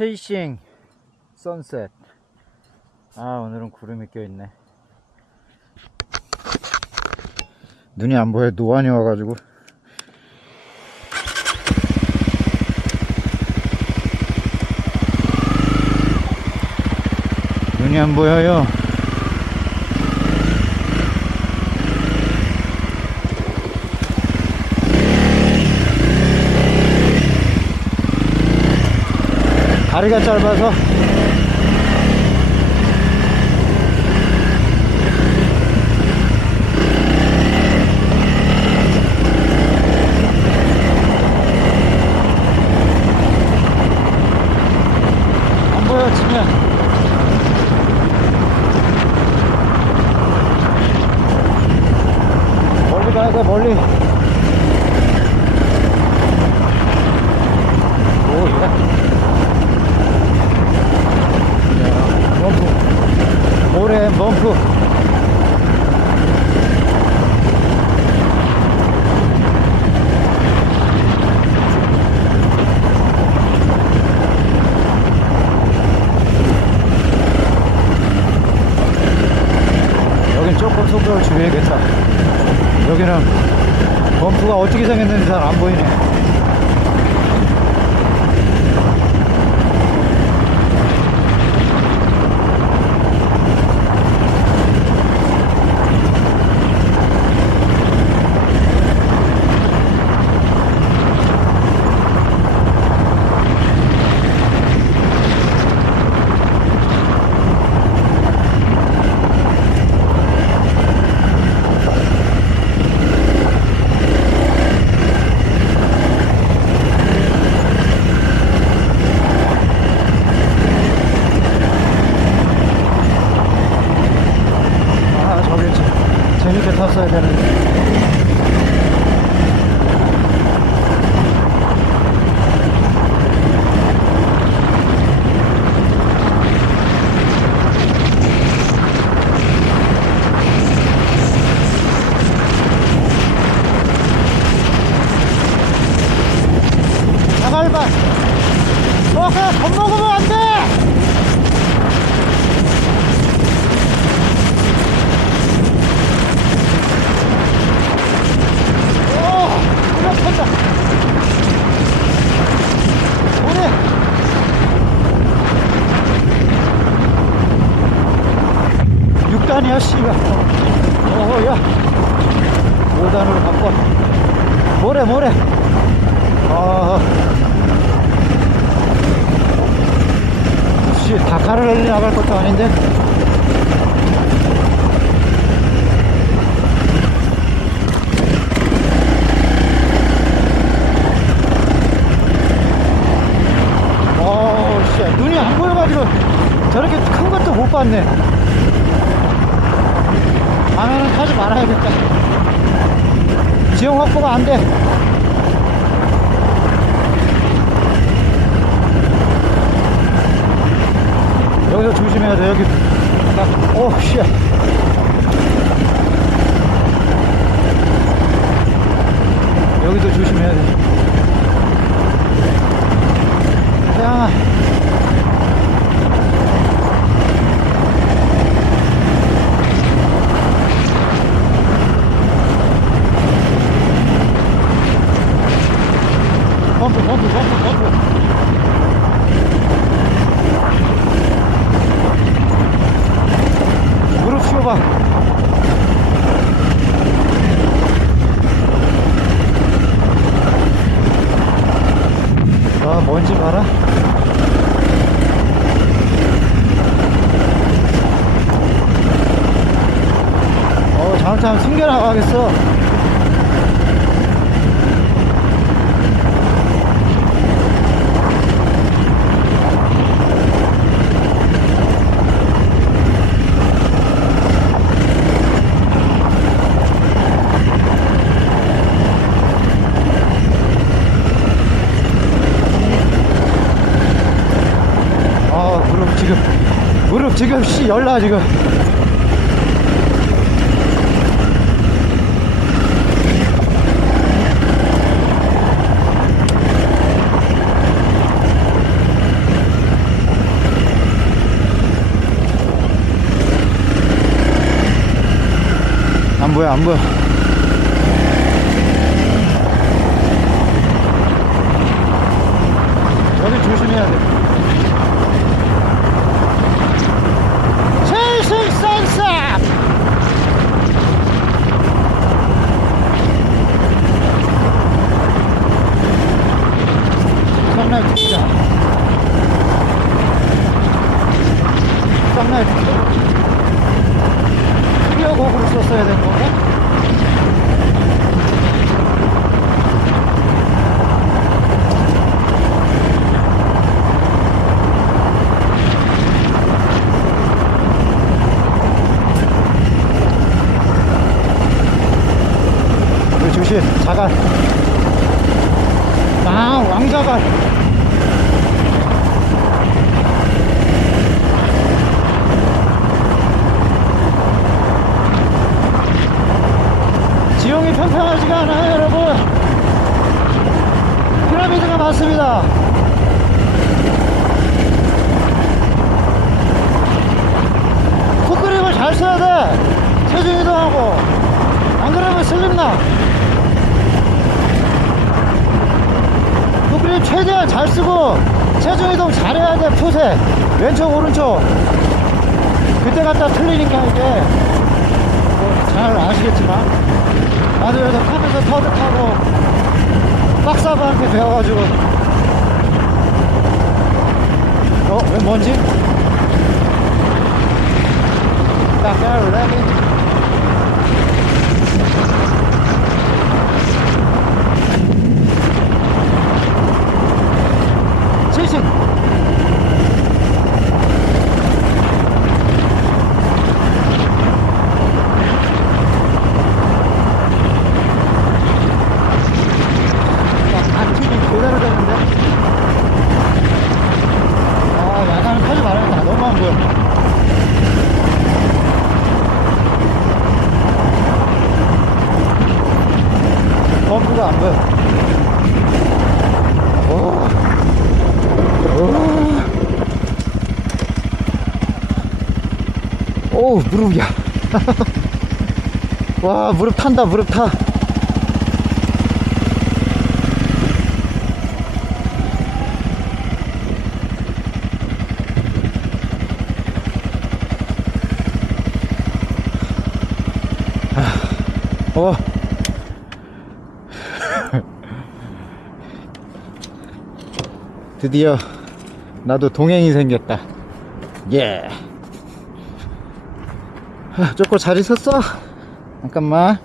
체이싱 선셋. 아, 오늘은 구름이 껴있네. 눈이 안 보여. 노안이 와가지고. 눈이 안 보여요. 다리가 짧아서 안 보여. 치면 멀리 가야 돼. 멀리. 오야. 모래 멈프. 여긴 조금 속도를 줄여야겠다. 여기는 멈프가 어떻게 생겼는지 잘 안 보이네. 재밌게 탔어야 되는데. 자갈반. 그냥 겁먹으면 안 돼! 탔다. 뭐래? 6단이야 씨가. 야 5단으로 바꿔. 뭐래. 씨, 다카를 랠리 나갈 것도 아닌데. 눈이 안 보여가지고 저렇게 큰 것도 못 봤네. 다음에는 타지 말아야겠다. 지형 확보가 안 돼. 여기서 조심해야 돼. 여기 오 씨. 여기도 조심해야 돼. 태양아. 펌프. 무릎 쉬어봐. 아, 먼지 봐라. 잘못하면 숨겨나가겠어. 무릎 지금 씨 열나 지금. 보여, 안 보여. 여기 조심해야 돼. Chasing sunset! 선라이트 진짜. 선라이트 클리어 곡으로 썼어야 되는 건가? 우리 조심, 자갈. 아, 왕자갈. 지형이 평평하지가 않아요, 여러분. 피라미드가 많습니다. 콧그립을 잘 써야 돼. 체중 이동하고. 안 그러면 슬림나. 콧그립 최대한 잘 쓰고 체중 이동 잘해야 돼. 풋에 왼쪽 오른쪽. 그때 갖다 틀리니까 이게 잘 아시겠지만, 나도 여기서 타면서 터득하고 빡사바한테 배워가지고. 왜 뭔지? 빡사를 레기. 치신. 그대로 되는데. 아, 야간은 타지 말아야겠다. 너무 안 보여. 펌프가 안 보여. 오, 무릎이야. 와, 무릎 탄다, 무릎 타. 드디어 나도 동행이 생겼다. 예. 쪼꼬 잘 있었어? 잠깐만.